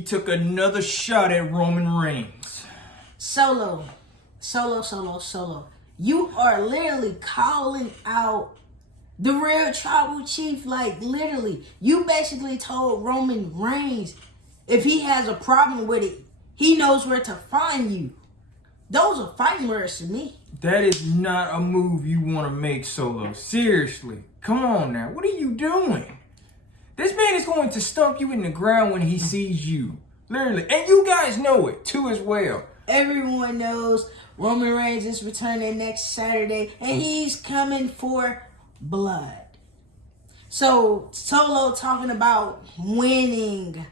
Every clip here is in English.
he took another shot at Roman Reigns. Solo. You are literally calling out the real tribal chief. Like, literally, you basically told Roman Reigns if he has a problem with it, he knows where to find you. Those are fighting words to me. That is not a move you want to make, Solo. Seriously. Come on now. What are you doing? This man is going to stomp you in the ground when he sees you. Literally. And you guys know it, too, as well. Everyone knows Roman Reigns is returning next Saturday, and he's coming for blood. So, Solo talking about winning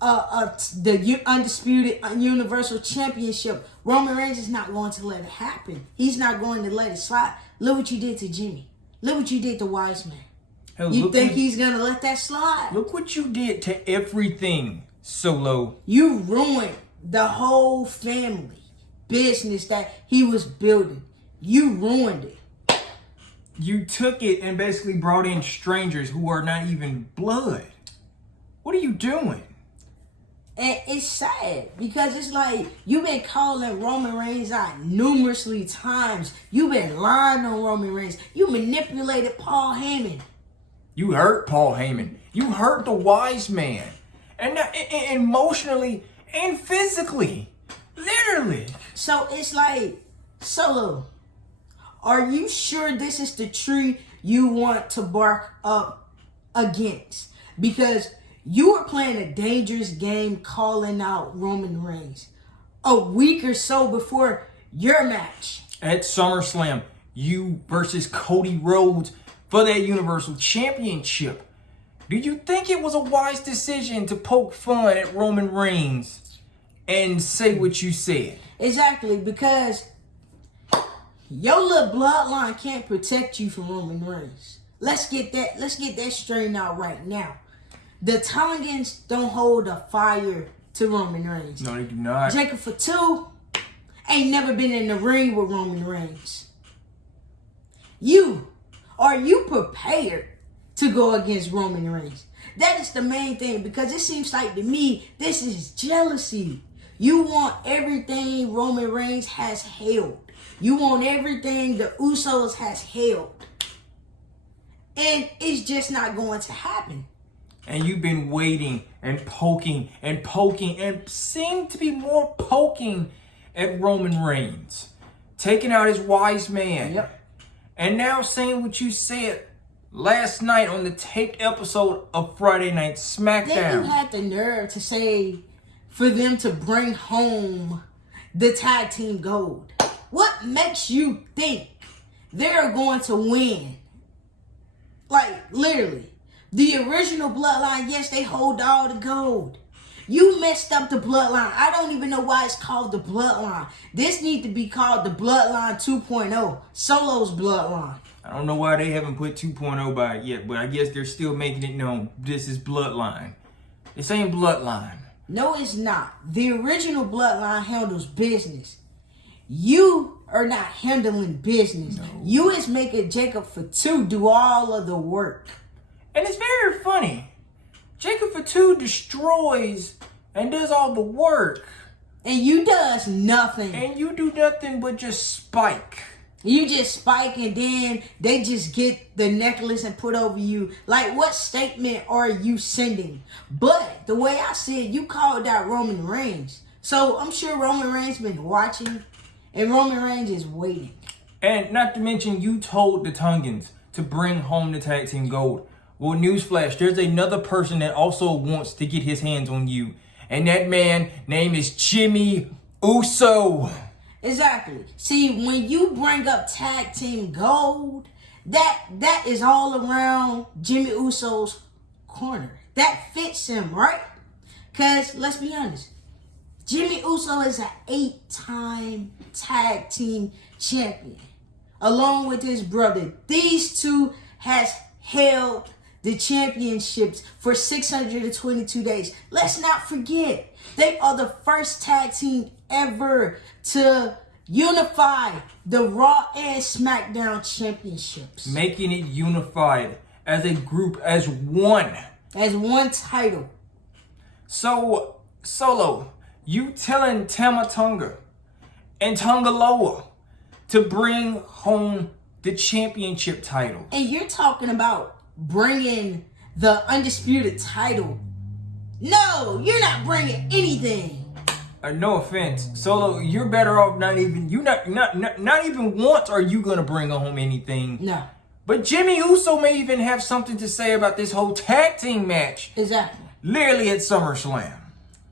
the Undisputed Universal Championship. Roman Reigns is not going to let it happen. He's not going to let it slide. Look what you did to Jimmy. Look what you did to Wise Man. Hell, you think he's going to let that slide? Look what you did to everything, Solo. You ruined the whole family business that he was building. You ruined it. You took it and basically brought in strangers who are not even blood. What are you doing? And it's sad because it's like you've been calling Roman Reigns out numerously times. You've been lying on Roman Reigns. You manipulated Paul Heyman. You hurt Paul Heyman. You hurt the Wise Man. And emotionally and physically. Literally. So it's like, Solo, are you sure this is the tree you want to bark up against? Because you were playing a dangerous game calling out Roman Reigns a week or so before your match. At SummerSlam, you versus Cody Rhodes for that Universal Championship. Do you think it was a wise decision to poke fun at Roman Reigns and say what you said? Exactly, because your little bloodline can't protect you from Roman Reigns. Let's get that straightened out right now. The Tongans don't hold a fire to Roman Reigns. No, they do not. Jacob Fatu ain't never been in the ring with Roman Reigns. Are you prepared to go against Roman Reigns? That is the main thing, because it seems like to me, this is jealousy. You want everything Roman Reigns has held. You want everything the Usos has held. And it's just not going to happen. And you've been waiting and poking and seem to be more poking at Roman Reigns. Taking out his Wise Man. Yep. And now saying what you said last night on the taped episode of Friday Night SmackDown. Then you had the nerve to say for them to bring home the tag team gold. What makes you think they're going to win? Like, literally. The original Bloodline, yes, they hold all the gold. You messed up the Bloodline. I don't even know why it's called the Bloodline. This needs to be called the Bloodline 2.0. Solo's Bloodline. I don't know why they haven't put 2.0 by it yet, but I guess they're still making it known this is Bloodline. It's saying Bloodline. No, it's not. The original Bloodline handles business. You are not handling business. No. You is making Jacob Fatu do all of the work. And it's very funny. Jacob Fatu destroys and does all the work. And you does nothing. And you do nothing but just spike. You just spike and then they just get the necklace and put over you. Like, what statement are you sending? But the way I said, you called out Roman Reigns. So I'm sure Roman Reigns been watching and Roman Reigns is waiting. And not to mention, you told the Tongans to bring home the tag team gold. Well, newsflash, there's another person that also wants to get his hands on you. And that man name is Jimmy Uso. Exactly. See, when you bring up tag team gold, that is all around Jimmy Uso's corner. That fits him, right? Because, let's be honest, Jimmy Uso is an 8-time tag team champion. Along with his brother. These two has held the championships for 622 days. Let's not forget, they are the first tag team ever to unify the Raw and SmackDown championships. Making it unified as a group, as one. As one title. So, Solo, you telling Tama Tonga and Tongaloa to bring home the championship title. And you're talking about bringing the undisputed title. No, you're not bringing anything. No offense, Solo, you're better off not even once are you gonna bring home anything. No. But Jimmy Uso may even have something to say about this whole tag team match. Exactly. Literally at SummerSlam.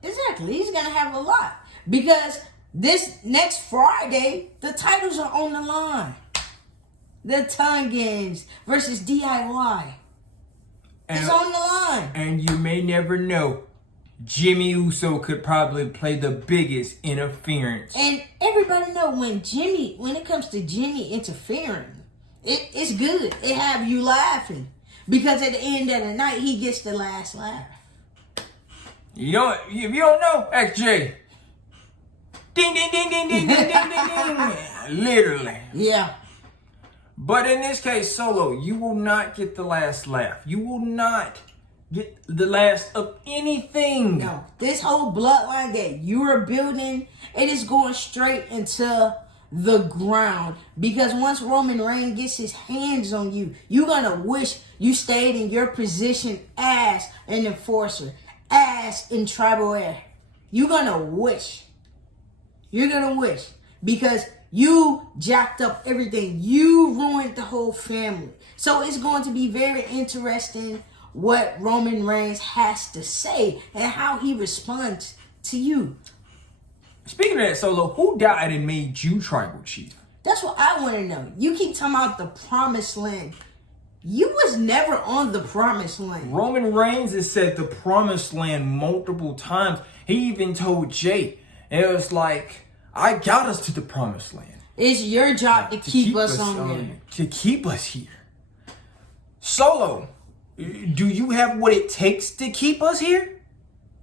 Exactly. He's gonna have a lot. Because this next Friday, the titles are on the line. The Tongans versus DIY. It's on the line. And you may never know, Jimmy Uso could probably play the biggest interference. And everybody know when it comes to Jimmy interfering, it's good. It have you laughing. Because at the end of the night, he gets the last laugh. If you don't know, ask Jay. Ding, ding, ding, ding, ding, ding, ding, ding, ding. Literally. Yeah. But in this case, Solo, you will not get the last laugh. You will not get the last of anything. No. This whole bloodline that you are building, it is going straight into the ground. Because once Roman Reigns gets his hands on you, you're going to wish you stayed in your position as an enforcer, as in tribal air. You're going to wish. You're going to wish. Because you jacked up everything. You ruined the whole family. So it's going to be very interesting what Roman Reigns has to say and how he responds to you. Speaking of that, Solo, who died and made you tribal chief? That's what I want to know. You keep talking about the promised land. You was never on the promised land. Roman Reigns has said the promised land multiple times. He even told Jay, and it was like, I got us to the promised land. It's your job to keep us on there. To keep us here. Solo, do you have what it takes to keep us here?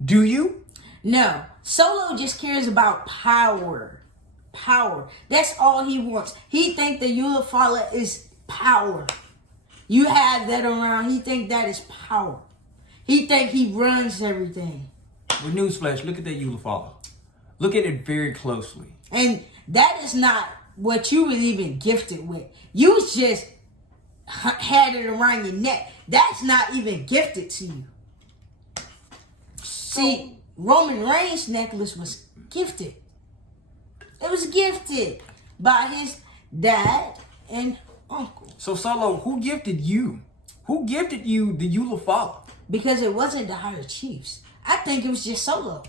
Do you? No. Solo just cares about power. Power. That's all he wants. He think the Eulafala is power. You have that around. He think that is power. He think he runs everything. With newsflash, look at that Eulafala. Look at it very closely. And that is not what you was even gifted with. You was just had it around your neck. That's not even gifted to you. See, Roman Reigns' necklace was gifted. It was gifted by his dad and uncle. So, Solo, who gifted you? Who gifted you the Eulafala? Because it wasn't the higher chiefs. I think it was just Solo.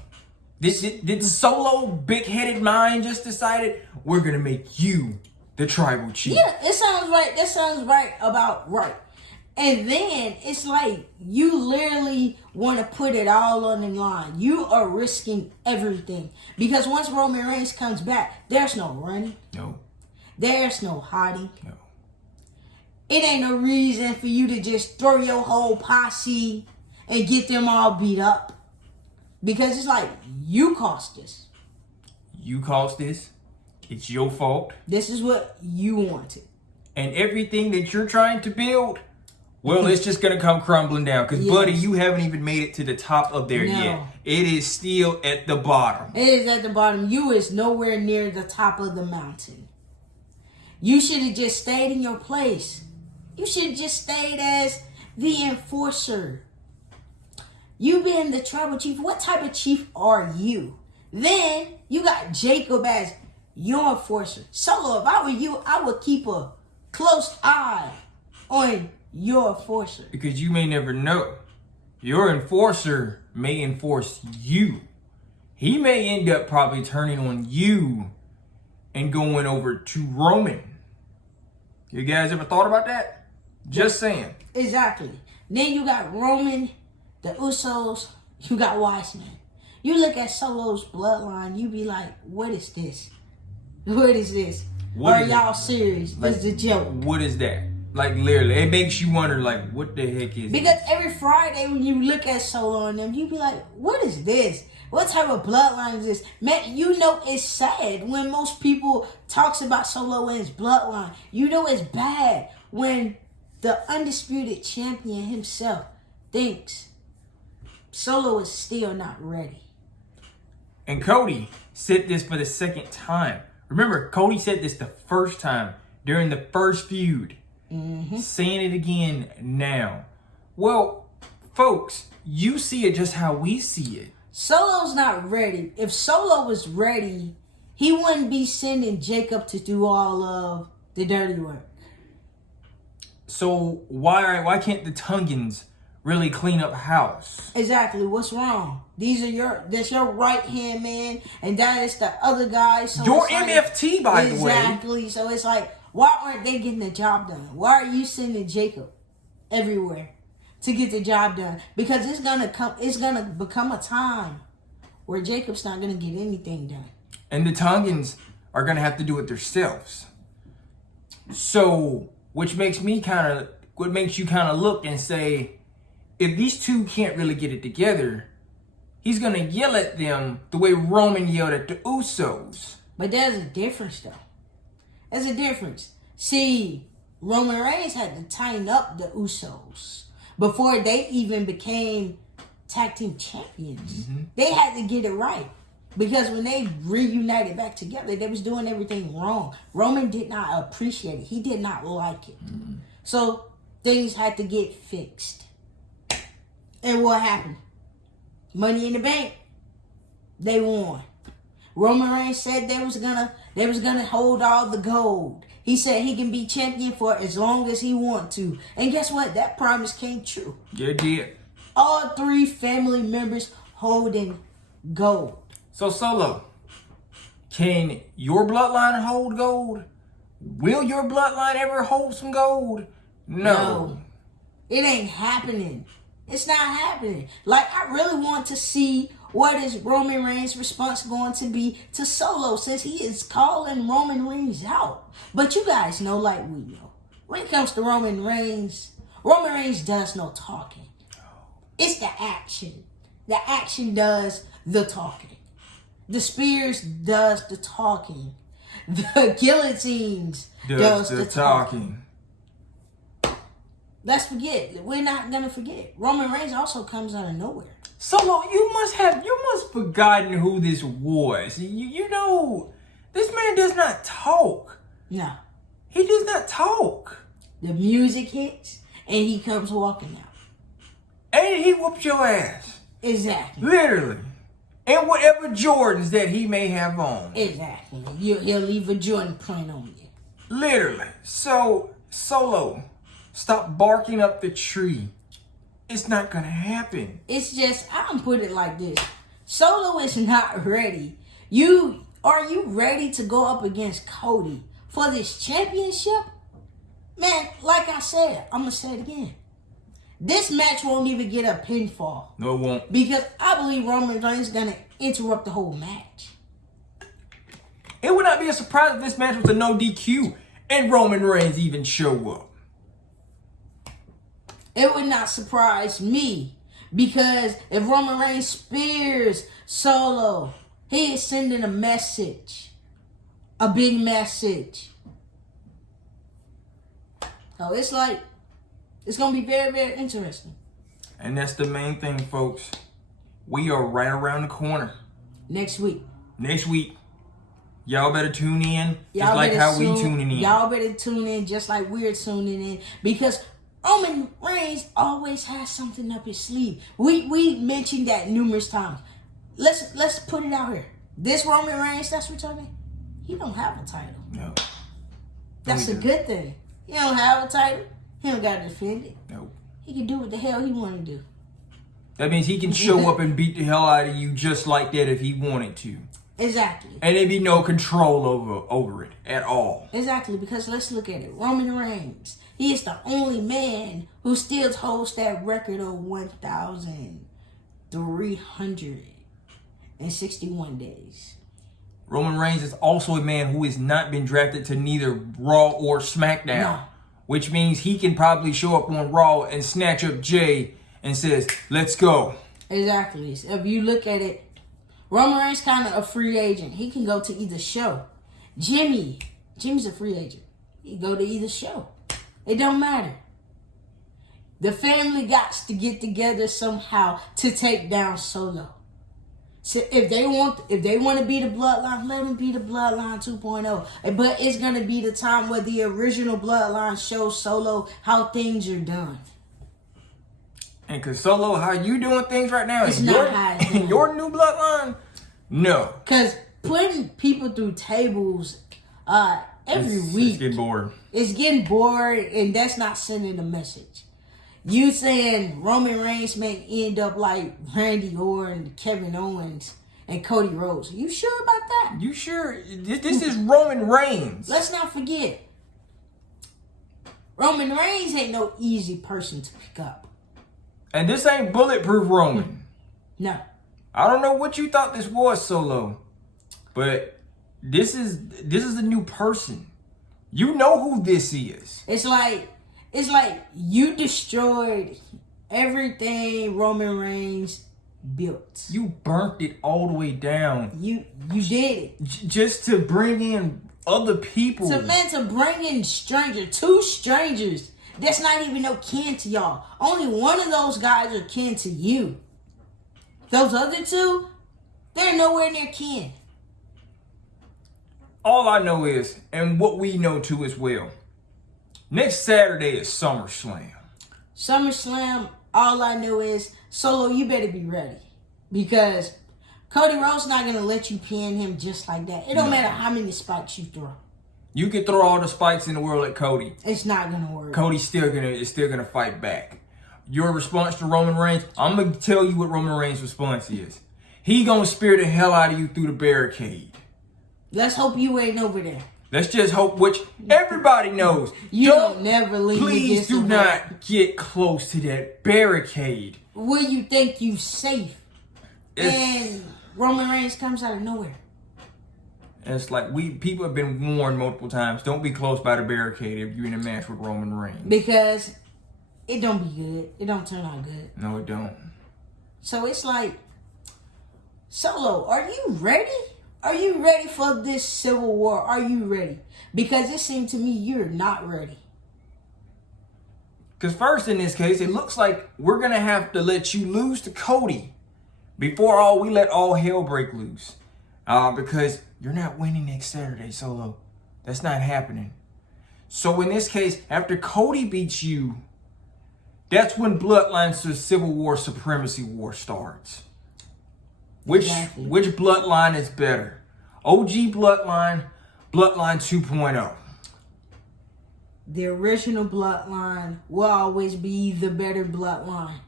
Did the Solo big-headed mind just decided we're going to make you the tribal chief? Yeah, it sounds right. That sounds right about right. And then it's like you literally want to put it all on the line. You are risking everything. Because once Roman Reigns comes back, there's no running. No. There's no hiding. No. It ain't no reason for you to just throw your whole posse and get them all beat up. Because it's like, you caused this. You caused this. It's your fault. This is what you wanted. And everything that you're trying to build, well, it's just going to come crumbling down. Because, Yes. buddy, you haven't even made it to the top of there No. yet. It is still at the bottom. It is at the bottom. You is nowhere near the top of the mountain. You should have just stayed in your place. You should have just stayed as the enforcer. You being the tribal chief, what type of chief are you? Then you got Jacob as your enforcer. Solo, if I were you, I would keep a close eye on your enforcer. Because you may never know. Your enforcer may enforce you. He may end up probably turning on you and going over to Roman. You guys ever thought about that? Just saying. Exactly. Then you got Roman, the Usos, you got Wiseman. You look at Solo's bloodline, you be like, what is this? What is this? Are y'all serious? This is a joke. What is that? Like, literally, it makes you wonder, like, what the heck is Because every Friday when you look at Solo and them, you be like, what is this? What type of bloodline is this? Man, you know it's sad when most people talks about Solo and his bloodline. You know it's bad when the undisputed champion himself thinks Solo is still not ready. And Cody said this for the second time. Remember, Cody said this the first time during the first feud. Saying it again now. Well, folks, you see it just how we see it. Solo's not ready. If Solo was ready, he wouldn't be sending Jacob to do all of the dirty work. So why can't the Tungans really clean up house? Exactly. What's wrong? That's your right hand man, and that is the other guy. So your MFT, by the way. Exactly. So it's like, why aren't they getting the job done? Why are you sending Jacob everywhere to get the job done? Because it's gonna become a time where Jacob's not gonna get anything done. And the Tungans are gonna have to do it themselves. So, what makes you kind of look and say, if these two can't really get it together, he's gonna yell at them the way Roman yelled at the Usos. But there's a difference, though. There's a difference. See, Roman Reigns had to tighten up the Usos before they even became tag team champions. They had to get it right. Because when they reunited back together, they was doing everything wrong. Roman did not appreciate it. He did not like it. So things had to get fixed. And what happened? Money in the Bank. They won. Roman Reigns said they was gonna hold all the gold. He said he can be champion for as long as he want to. And guess what? That promise came true. Yeah, it did. All 3 family members holding gold. So Solo, can your bloodline hold gold? Will your bloodline ever hold some gold? No. It ain't happening. It's not happening. Like, I really want to see what is Roman Reigns' response going to be to Solo, since he is calling Roman Reigns out. But you guys know, like we know, when it comes to Roman Reigns does no talking. It's the action. The action does the talking. The spears does the talking. The guillotines does the talking. Let's forget. We're not gonna forget. Roman Reigns also comes out of nowhere. Solo, you must forgotten who this was. You know, this man does not talk. No. He does not talk. The music hits and he comes walking out. And he whoops your ass. Exactly. Literally. And whatever Jordans that he may have on. Exactly. He'll leave a Jordan print on you. Literally. So, Solo, stop barking up the tree. It's not gonna happen. It's just, I'm put it like this. Solo is not ready. Are you ready to go up against Cody for this championship? Man, like I said, I'm gonna say it again. This match won't even get a pinfall. No, it won't. Because I believe Roman Reigns is gonna interrupt the whole match. It would not be a surprise if this match was a no DQ and Roman Reigns even show up. It would not surprise me, because if Roman Reigns spears Solo, he is sending a message. A big message. So it's like, it's going to be very, very interesting. And that's the main thing, folks. We are right around the corner. Next week. Next week. Y'all better tune in just like how we tuning in. Y'all better tune in just like we're tuning in, because Roman Reigns always has something up his sleeve. We mentioned that numerous times. Let's put it out here. This Roman Reigns that's returning, he don't have a title. No. That's a good thing. He don't have a title. He don't got to defend it. No. He can do what the hell he want to do. That means he can show up and beat the hell out of you just like that if he wanted to. Exactly. And there'd be no control over it at all. Exactly, because let's look at it. Roman Reigns, he is the only man who still holds that record of 1,361 days. Roman Reigns is also a man who has not been drafted to neither Raw or SmackDown. No. Which means he can probably show up on Raw and snatch up Jay and says, let's go. Exactly. So if you look at it, Roman Reigns kind of a free agent. He can go to either show. Jimmy's a free agent. He go to either show. It don't matter. The family got to get together somehow to take down Solo. So if they want to be the Bloodline, let them be the Bloodline 2.0. But it's gonna be the time where the original Bloodline shows Solo how things are done. And cause Solo, how you doing things right now? It's not how it's done. Your new Bloodline? No. Cause putting people through tables every week, it's getting bored. It's getting bored, and that's not sending a message. You saying Roman Reigns may end up like Randy Orton, Kevin Owens, and Cody Rhodes. You sure about that? You sure? This is Roman Reigns. Let's not forget, Roman Reigns ain't no easy person to pick up. And this ain't bulletproof Roman. No. I don't know what you thought this was, Solo, but this is a new person. You know who this is. It's like you destroyed everything Roman Reigns built. You burnt it all the way down. You did it. Just to bring in other people. To bring in two strangers that's not even no kin to y'all. Only one of those guys are kin to you. Those other two, they're nowhere near kin. All I know is, and what we know too as well, next Saturday is SummerSlam. SummerSlam, all I know is, Solo, you better be ready. Because Cody Rhodes not going to let you pin him just like that. It don't matter how many spikes you throw. You can throw all the spikes in the world at Cody. It's not going to work. Cody's still gonna fight back. Your response to Roman Reigns, I'm going to tell you what Roman Reigns' response is. He going to spear the hell out of you through the barricade. Let's hope you ain't over there. Let's just hope, which everybody knows. You don't never lean Please against do the not get close to that barricade. Where you think you safe. And Roman Reigns comes out of nowhere. It's like people have been warned multiple times. Don't be close by the barricade if you're in a match with Roman Reigns. Because it don't be good. It don't turn out good. No, it don't. So it's like, Solo, are you ready? Are you ready for this civil war? Are you ready? Because it seemed to me you're not ready. Because first, in this case, it looks like we're going to have to let you lose to Cody before we let all hell break loose. Because you're not winning next Saturday, Solo. That's not happening. So in this case, after Cody beats you, that's when Bloodline's Civil War Supremacy War starts. Which Bloodline is better? OG Bloodline, Bloodline 2.0. The original Bloodline will always be the better Bloodline.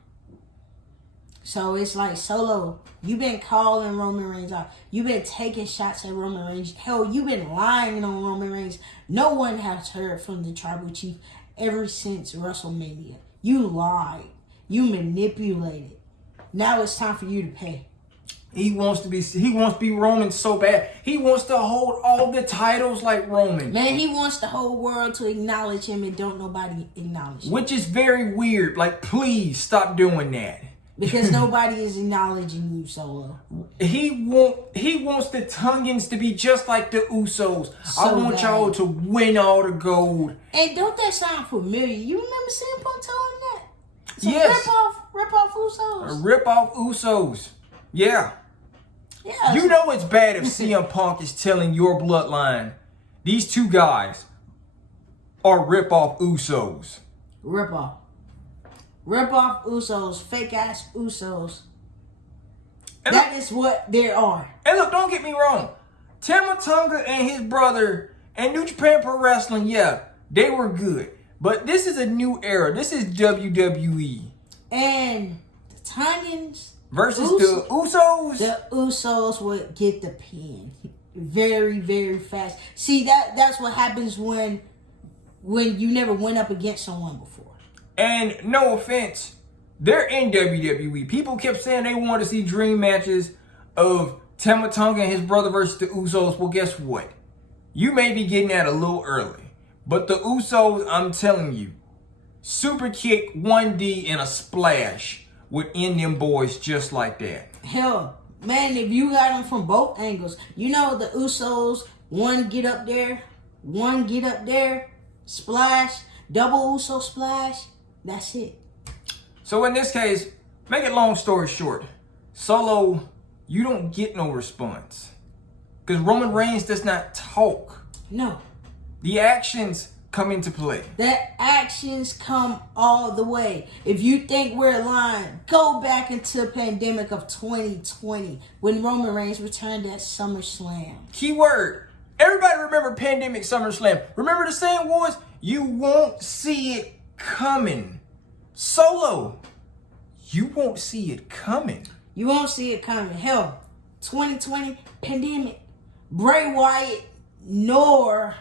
So it's like, Solo, you've been calling Roman Reigns out. You've been taking shots at Roman Reigns. Hell, you've been lying on Roman Reigns. No one has heard from the Tribal Chief ever since WrestleMania. You lied. You manipulated. Now it's time for you to pay. He wants to be Roman so bad. He wants to hold all the titles like Roman. Man, he wants the whole world to acknowledge him, and don't nobody acknowledge him. Which is very weird. Like, please stop doing that. Because nobody is acknowledging you, Solo. He wants the Tungans to be just like the Usos. I want y'all to win all the gold. And don't that sound familiar? You remember CM Punk telling that? So yes. Rip off Usos. Rip off Usos. Yeah. Yeah. You know it's bad if CM Punk is telling your Bloodline, these two guys are rip off Usos. Rip off. Rip off Usos. Fake ass Usos. And that is what they are. And look, don't get me wrong. Tama Tonga and his brother and New Japan Pro Wrestling, yeah, they were good. But this is a new era. This is WWE. And the Tongans versus the Usos. The Usos would get the pin very, very fast. See, that's what happens when you never went up against someone before. And no offense, they're in WWE. People kept saying they wanted to see dream matches of Tama Tonga and his brother versus the Usos. Well, guess what? You may be getting that a little early. But the Usos, I'm telling you, super kick, 1D, and a splash would end them boys just like that. Hell, man, if you got them from both angles, you know the Usos, one get up there, splash, double Uso splash, that's it. So in this case, make it long story short, Solo, you don't get no response. Because Roman Reigns does not talk. No. The actions come into play. The actions come all the way. If you think we're lying, go back into the pandemic of 2020 when Roman Reigns returned at SummerSlam. Keyword. Everybody remember pandemic SummerSlam. Remember the saying was, you won't see it coming. Solo, you won't see it coming. You won't see it coming. Hell, 2020 pandemic. Bray Wyatt nor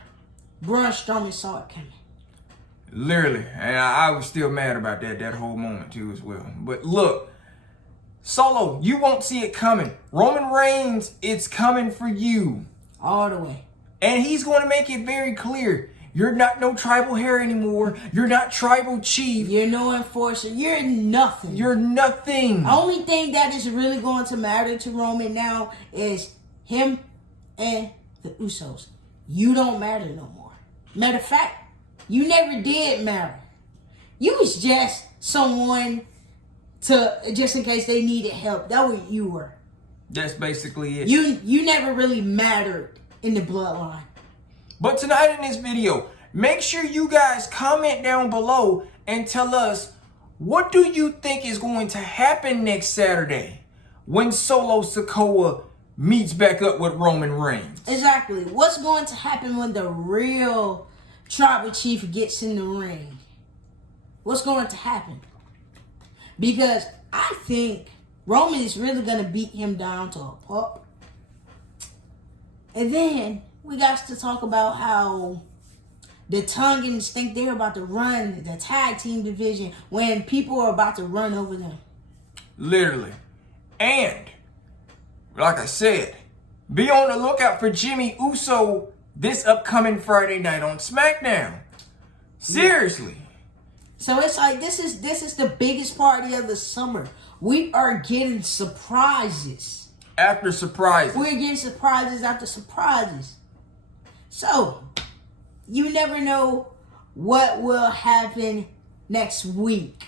Braun Strowman saw it coming. Literally. And I was still mad about that whole moment too as well. But look, Solo, you won't see it coming. Roman Reigns, it's coming for you. All the way. And he's going to make it very clear. You're not no tribal hair anymore. You're not tribal chief. You're no enforcer. You're nothing. You're nothing. Only thing that is really going to matter to Roman now is him and the Usos. You don't matter no more. Matter of fact, you never did matter. You was just someone to, just in case they needed help. That what you were. That's basically it. You never really mattered in the bloodline. But tonight in this video, make sure you guys comment down below and tell us, what do you think is going to happen next Saturday when Solo Sikoa meets back up with Roman Reigns? Exactly. What's going to happen when the real tribal chief gets in the ring? What's going to happen? Because I think Roman is really going to beat him down to a pulp. And then we got to talk about how the Tongans think they're about to run the tag team division when people are about to run over them. Literally. And, like I said, be on the lookout for Jimmy Uso this upcoming Friday night on SmackDown. Seriously. So it's like, this is the biggest party of the summer. We are getting surprises. After surprises. We're getting surprises after surprises. So, you never know what will happen next week.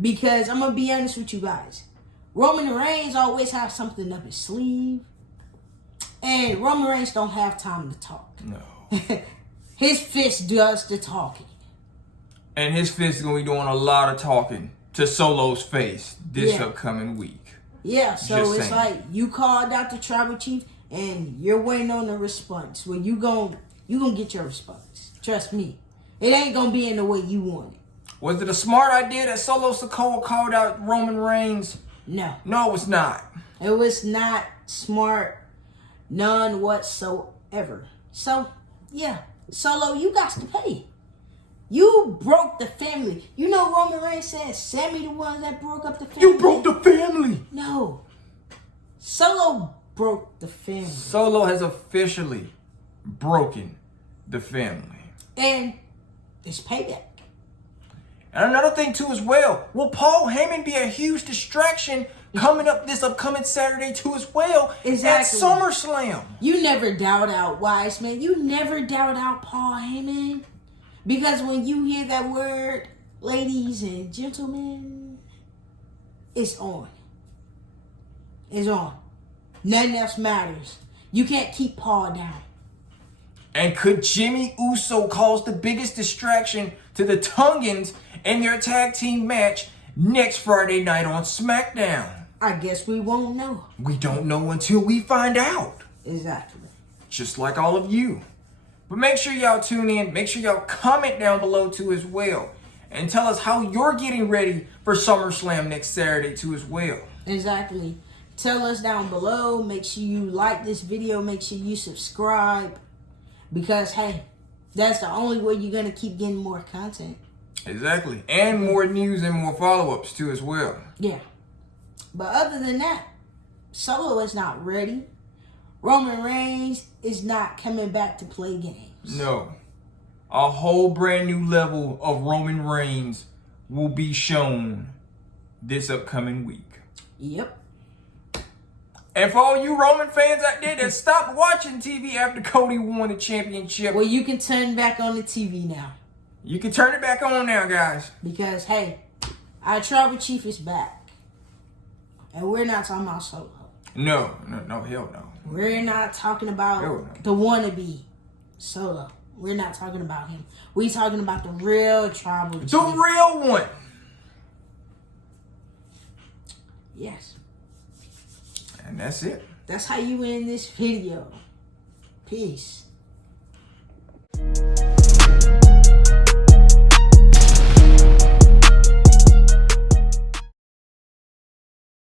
Because I'm going to be honest with you guys. Roman Reigns always has something up his sleeve. And Roman Reigns don't have time to talk. No. His fist does the talking. And his fist is going to be doing a lot of talking to Solo's face this upcoming week. Yeah, so Just it's saying. like you called out the tribal chief and you're waiting on the response. Well, you gonna get your response. Trust me. It ain't gonna be in the way you want it. Was it a smart idea that Solo Sikoa called out Roman Reigns? No. No, it was not. It was not smart. None whatsoever. So, yeah. Solo, you got to pay. You broke the family. You know Roman Reigns said Sammy the one that broke up the family? You broke the family. No. Solo broke the family. Solo has officially broken the family. And it's payback. And another thing too as well, will Paul Heyman be a huge distraction coming up this upcoming Saturday too as well? Exactly. At SummerSlam. You never doubt out Wiseman. You never doubt out Paul Heyman. Because when you hear that word, ladies and gentlemen, it's on. It's on. Nothing else matters. You can't keep Paul down. And could Jimmy Uso cause the biggest distraction to the Tongans in their tag team match next Friday night on SmackDown? I guess we won't know. We don't know until we find out. Exactly. Just like all of you. But make sure y'all tune in. Make sure y'all comment down below too as well. And tell us how you're getting ready for SummerSlam next Saturday too as well. Exactly. Tell us down below. Make sure you like this video. Make sure you subscribe. Because, hey, that's the only way you're going to keep getting more content. Exactly. And more news and more follow-ups too as well. Yeah. But other than that, Solo is not ready. Roman Reigns is not coming back to play games. No. A whole brand new level of Roman Reigns will be shown this upcoming week. Yep. And for all you Roman fans out there that stopped watching TV after Cody won the championship, Well, you can turn back on the TV now. you can turn it back on now, guys. Because, hey, our tribal chief is back. And we're not talking about Solo. No, hell no. We're not talking about the wannabe Solo. We're not talking about him. We talking about the real tribal chief. The real one. Yes. And that's it. That's how you end this video. Peace.